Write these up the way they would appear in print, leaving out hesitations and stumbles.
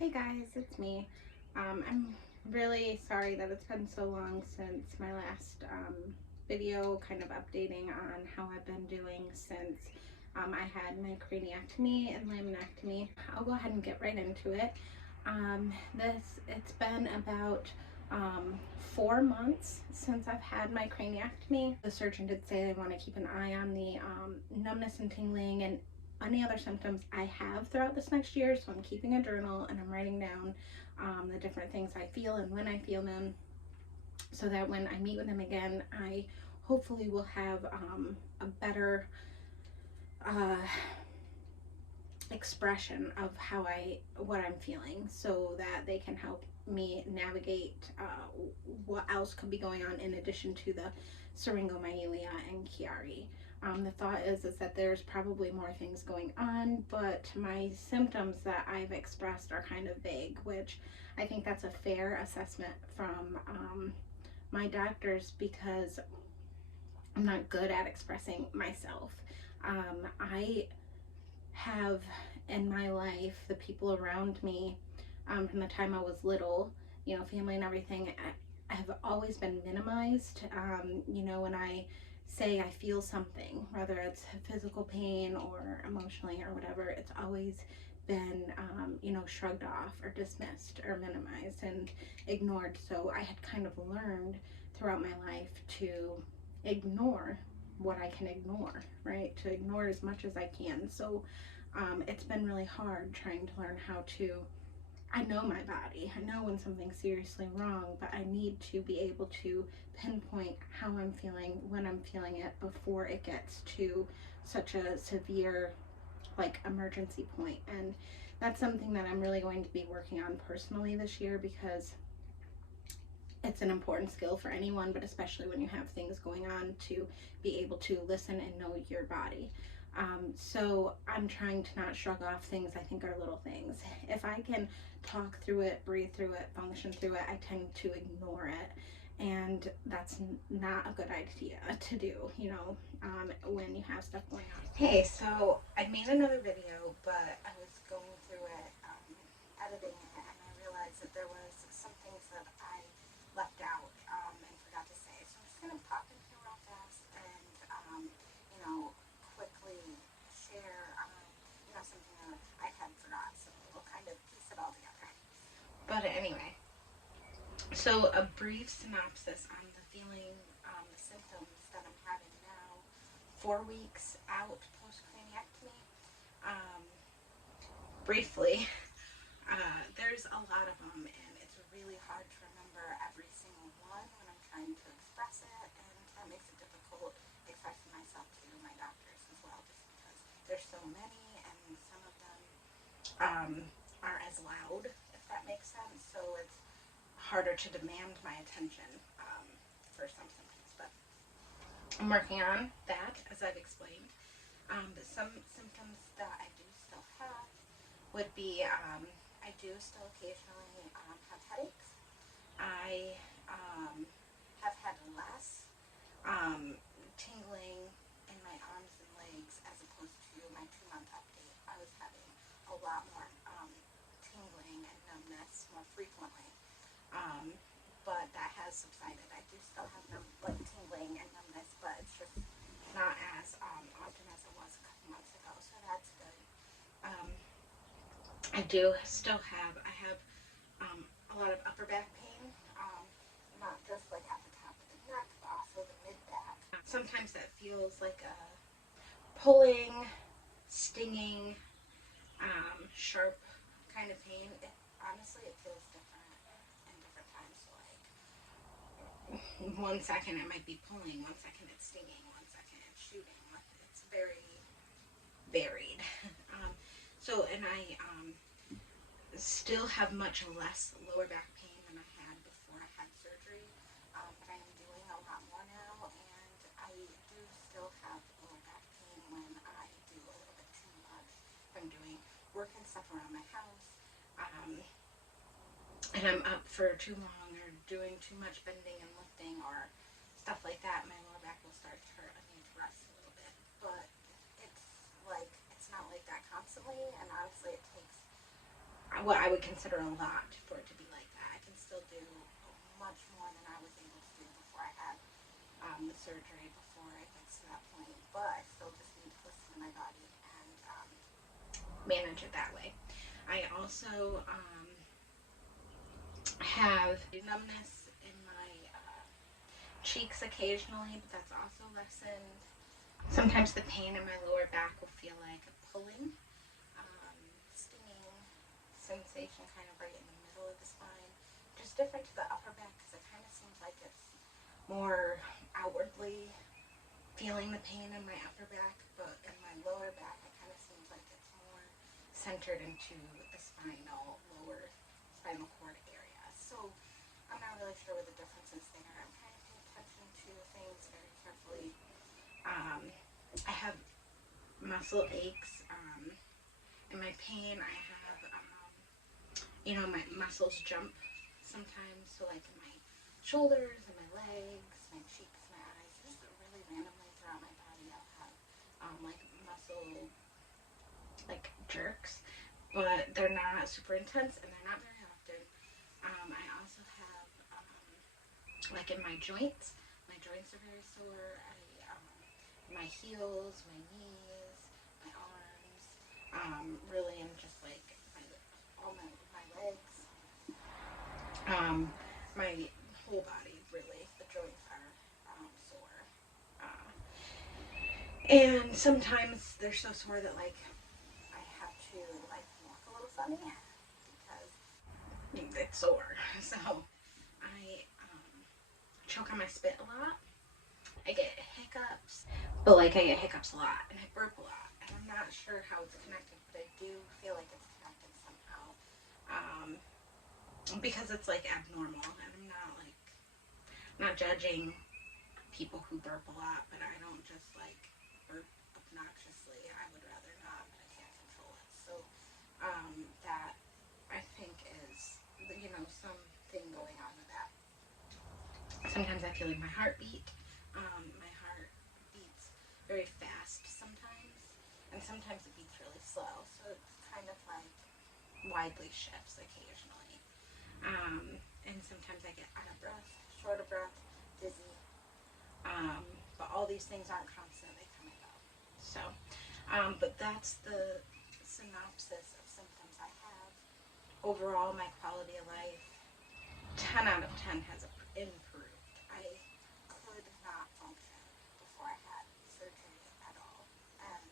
Hey guys, it's me. I'm really sorry that it's been so long since my last video kind of updating on how I've been doing since I had my craniectomy and laminectomy. I'll go ahead and get right into it. It's been about 4 months since I've had my craniectomy. The surgeon did say they want to keep an eye on the numbness and tingling and any other symptoms I have throughout this next year. So I'm keeping a journal and I'm writing down the different things I feel and when I feel them, so that when I meet with them again, I hopefully will have a better uh, expression of what I'm feeling, so that they can help me navigate what else could be going on in addition to the Syringomyelia and Chiari. The thought is that there's probably more things going on, but my symptoms that I've expressed are kind of vague, which I think that's a fair assessment from my doctors, because I'm not good at expressing myself. I have in my life, the people around me, from the time I was little, family and everything, I have always been minimized. When I say I feel something, whether it's physical pain or emotionally or whatever, it's always been, shrugged off or dismissed or minimized and ignored. So I had kind of learned throughout my life to ignore what I can ignore, right? To ignore as much as I can. So it's been really hard trying to learn how to. I know my body. I know when something's seriously wrong, but I need to be able to pinpoint how I'm feeling, when I'm feeling it, before it gets to such a severe, like, emergency point. And that's something that I'm really going to be working on personally this year, because it's an important skill for anyone, but especially when you have things going on, to be able to listen and know your body. So I'm trying to not shrug off things I think are little things. If I can talk through it, breathe through it, function through it, I tend to ignore it. And that's not a good idea to do, when you have stuff going on. Hey, so I made another video, but I was going through it, editing it, and I realized that there was some things that I left out and forgot to say. So I'm just going to pop in here real fast and, quickly share, something that I had forgot. So we'll kind of piece it all together. But anyway, so a brief synopsis on the feeling, the symptoms that I'm having now, 4 weeks out post craniectomy. Um, Briefly, there's a lot of them, and it's really hard to remember every single one when I'm trying to express it, and that makes it difficult expressing myself to my doctors as well, just because there's so many, and some of them are as loud, if that makes sense. So it's harder to demand my attention for some symptoms, but I'm working on that, as I've explained. But some symptoms that I do still have would be, I do still occasionally have headaches. I have had less tingling in my arms and legs as opposed to my 2-month update. I was having a lot more tingling and numbness more frequently, um, but that has subsided. I do still have tingling and numbness, but it's just not as often as it was a couple months ago, so that's good. Um, I have a lot of upper back pain, not just like at the top of the neck, but also the mid back. Sometimes that feels like a pulling, stinging, sharp kind of pain. Honestly, it feels different in different times. So, like, 1 second it might be pulling, 1 second it's stinging, 1 second it's shooting. It's very varied. And I still have much less lower back pain than I had before I had surgery, but I am doing a lot more now, and I do still have lower back pain when I do a little bit too much. If I'm doing work and stuff around my house, and I'm up for too long, or doing too much bending and lifting or stuff like that, my lower back will start to hurt. I need to rest a little bit, but it's not like that constantly, and honestly it takes what I would consider a lot for it to be like that. I can still do much more than I was able to do before I had the surgery, before it gets to that point. But I still just need to listen to my body and manage it that way. I also have numbness in my cheeks occasionally, but that's also lessened. Sometimes the pain in my lower back will feel like a pulling, stinging sensation kind of right in the middle of the spine. Just different to the upper back because it kind of seems like it's more outwardly feeling the pain in my upper back, but in my lower back it kind of seems like it's more centered into the lower spinal cord area. So I'm not really sure what the difference is there. I'm trying to pay attention to things very carefully. I have muscle aches. In my pain, I have, my muscles jump sometimes. So like in my shoulders and my legs, my cheeks, my eyes, just really randomly throughout my body, I'll have like muscle like jerks, but they're not super intense and they're not very often. I also have like in my joints are very sore. My heels, my knees, my arms, really, and just like all my legs, my whole body, really. The joints are sore. And sometimes they're so sore that like I have to like walk a little funny because it's sore. So I choke on my spit a lot. I get hiccups, but like I get hiccups a lot and I burp a lot. And I'm not sure how it's connected, but I do feel like it's connected somehow. Because it's like abnormal, and I'm not judging people who burp a lot, but I don't just like burp obnoxiously. I would rather not, but I can't control it. So that I think is something going on with that. Sometimes I feel like my heart beats very fast sometimes, and sometimes it beats really slow. So it's kind of like widely shifts occasionally. And sometimes I get out of breath, short of breath, dizzy. But all these things aren't constant, they come and go. So, but that's the synopsis of symptoms I have. Overall, my quality of life, 10 out of 10 has improved. I could not function before I had surgery at all. And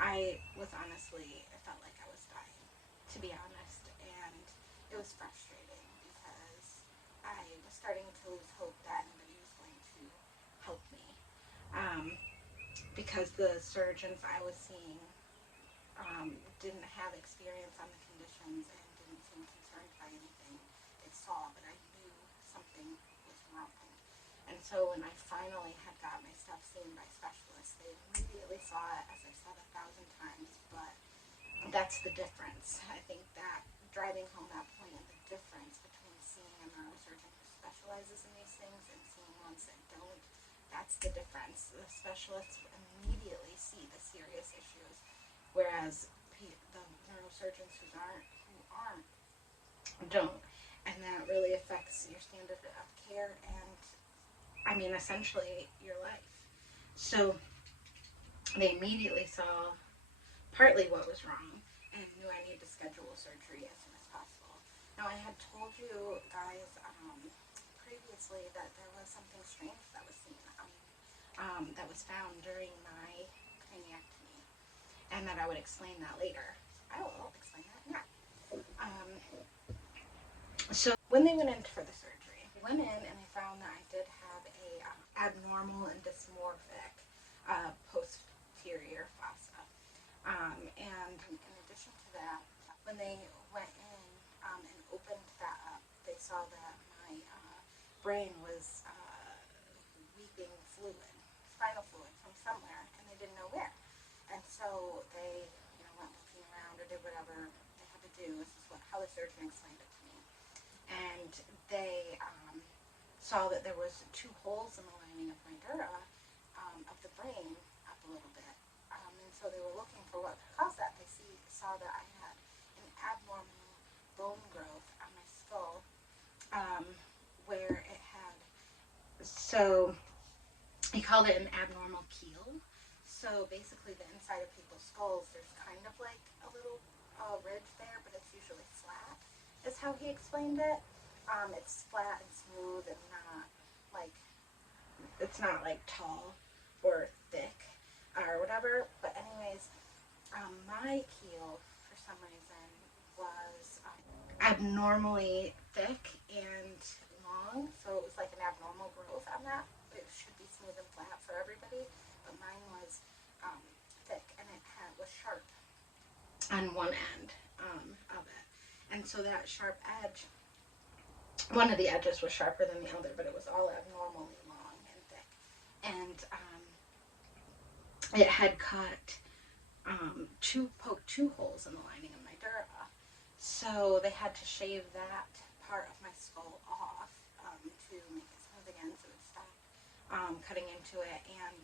I was honestly, it felt like I was dying, to be honest. And it was frustrating because I was starting to lose hope that anybody was going to help me. Because the surgeons I was seeing didn't have experience on the conditions and didn't seem concerned by anything they saw, but I knew something was wrong. And so when I finally had got my stuff seen by specialists, they immediately saw it, as I said 1,000 times, but that's the difference. I think that driving home that point, the difference between seeing a neurosurgeon who specializes in these things and seeing ones that don't, that's the difference. The specialists immediately see the serious issues, whereas the neurosurgeons who aren't don't, and that really affects your standard of care and essentially your life. So they immediately saw partly what was wrong and knew I needed to schedule surgery as soon as possible. Now, I had told you guys previously that there was something strange that was seen, that was found during my craniectomy, and that I would explain that later. I will explain that now. So when they went in for the surgery, they went in and they found that I did have a abnormal and dysmorphic posterior fossa. And in addition to that, when they went in and opened that up, they saw that my brain was weeping fluid, spinal fluid from somewhere, and they didn't know where. And so they went looking around or did whatever they had to do. This is how the surgeon explained it to me. And they saw that there was 2 holes in the lining of my dura, of the brain, up a little bit. And so they were looking for what caused that. They saw that I had an abnormal So he called it an abnormal keel. So basically, the inside of people's skulls, there's kind of like a little ridge there, but it's usually flat, is how he explained it. It's flat and smooth and not like, it's not like tall or thick or whatever. But anyways, my keel for some reason was abnormally thick and long, so it was like an abnormal growth on that. It should be smooth and flat for everybody, but mine was thick, and was sharp on one end of it. And so that sharp edge, one of the edges was sharper than the other, but it was all abnormally long and thick. And it had poked two holes in the lining of my dura. So they had to shave that part of my skull off to make it smooth again, so it would stop cutting into it. And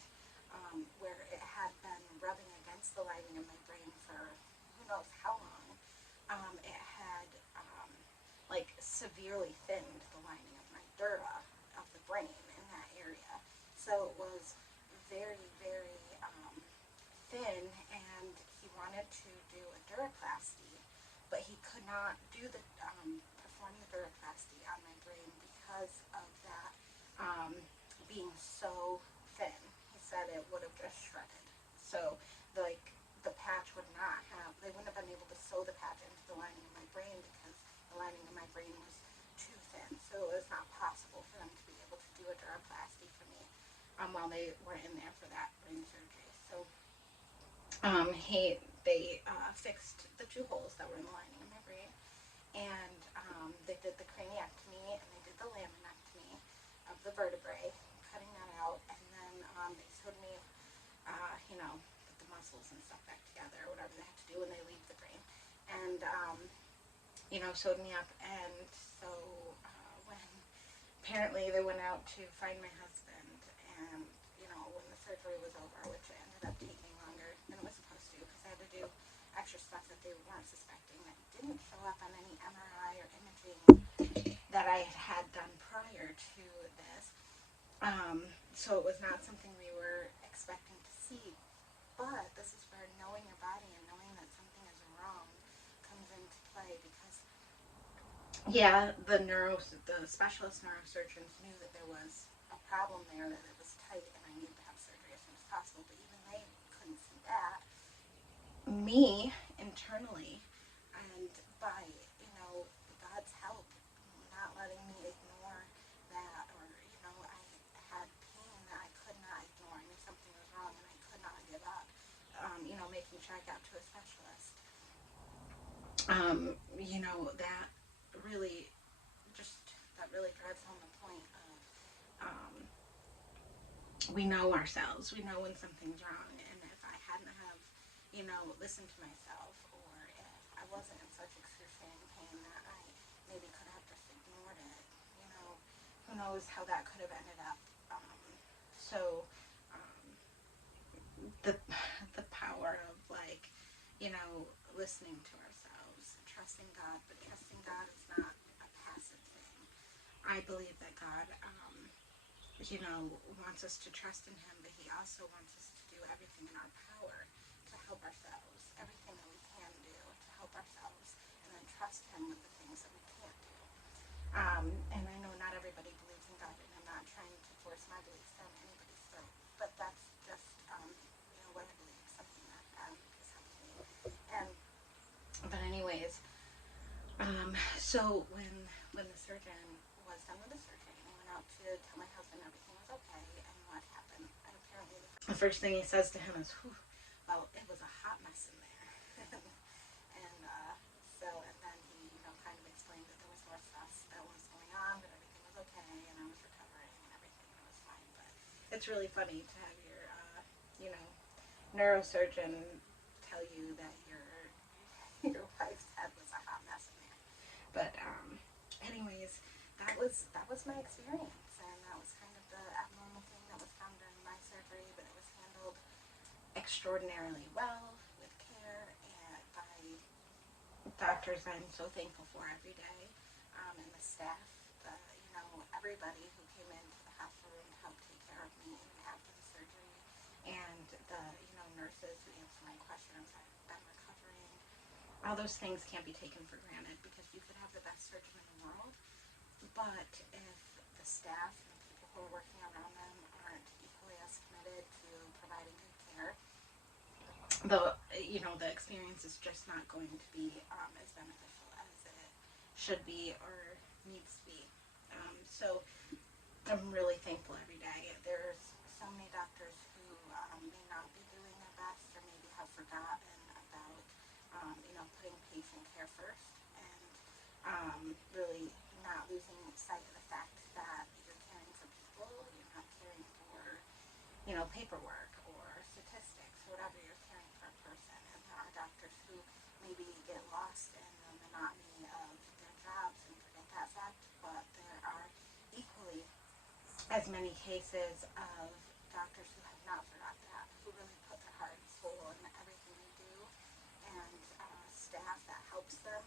where it had been rubbing against the lining of my brain for who knows how long, it had like severely thinned the lining of my dura of the brain in that area. So it was very, very thin, and he wanted to do a duroplasty, but he could not do the perform the duroplasty on my brain because of that being so thin. He said it would have just shredded. So like the patch would not have, they wouldn't have been able to sew the patch into the lining of my brain because the lining of my brain was too thin. So it was not possible for them to be able to do a duroplasty for me while they were in there for that brain surgery. So they fixed the two holes that were in the lining of my brain, and they did the craniectomy, and they did the laminectomy of the vertebrae, cutting that out, and then they sewed me, put the muscles and stuff back together, or whatever they had to do when they leave the brain, and sewed me up. And so when apparently they went out to find my husband, and when the surgery was over, which it ended up taking longer than it was supposed to, because they had to do extra stuff that they weren't suspecting, that didn't show up on any MRI or imaging that I had done prior to this. So it was not something we were expecting to see. But this is where knowing your body and knowing that something is wrong comes into play, because the specialist neurosurgeons knew that there was a problem there, that it was tight, and I needed to have surgery as soon as possible. But even they couldn't see that. Me internally, and by God's help, not letting me ignore that, or I had pain that I could not ignore. I knew something was wrong, and I could not give up. Making sure I got to a specialist. That really drives home the point of we know ourselves. We know when something's wrong, and if I hadn't have listened to myself, or if I wasn't in such excruciating pain that I maybe could have just ignored it, who knows how that could have ended up. So the power of listening to ourselves, trusting God, but trusting God is not a passive thing. I believe that God wants us to trust in Him, but He also wants us to do everything in our power to help ourselves, everything that we can do to help ourselves, and then trust Him with the things that we can't do. And I know not everybody believes in God, and I'm not trying to force my beliefs down anybody's throat, but that's just what I believe, something that has helped me. But anyways, so when the surgeon was done with the surgery, and went out to tell my husband everything was okay and what happened, apparently the first thing he says to him is, well, it was a hot mess in there. And then he, kind of explained that there was more stuff that was going on, but everything was okay, and I was recovering, and everything was fine. But it's really funny to have your, neurosurgeon tell you that your wife's head was a hot mess in there. But anyways, that was my experience, and that was kind of the abnormal thing that was found during my surgery. But it was handled extraordinarily well, with care, and by doctors I'm so thankful for every day, and the staff, everybody who came into the hospital room to help take care of me even after the surgery, and the nurses who answered my questions. I've been recovering. All those things can't be taken for granted, because you could have the best surgeon in the world, but if the staff and the people who are working around them aren't equally as committed to providing good care, the experience is just not going to be as beneficial as it should be or needs to be. So I'm really thankful every day. There's so many doctors who may not be doing their best, or maybe have forgotten about putting patient care first, and really not losing sight of the fact that you're caring for people. You're not caring for paperwork or statistics or whatever. You're caring for a person. And there are doctors who maybe get lost in the monotony of their jobs and forget that fact, but there are equally as many cases of doctors who have not forgot that, who really put their heart and soul in everything they do, and staff that helps them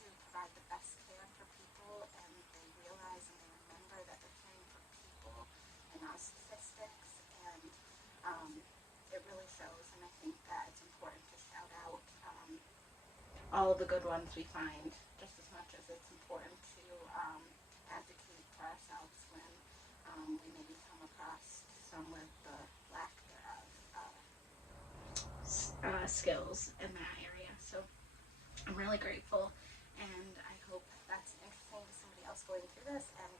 to provide the best care for people, and they realize and they remember that they're caring for people and not statistics, and it really shows. And I think that it's important to shout out all of the good ones we find, just as much as it's important to advocate for ourselves when we maybe come across some with the lack thereof skills in that area. So I'm really grateful, and I hope that's interesting to somebody else going through this, and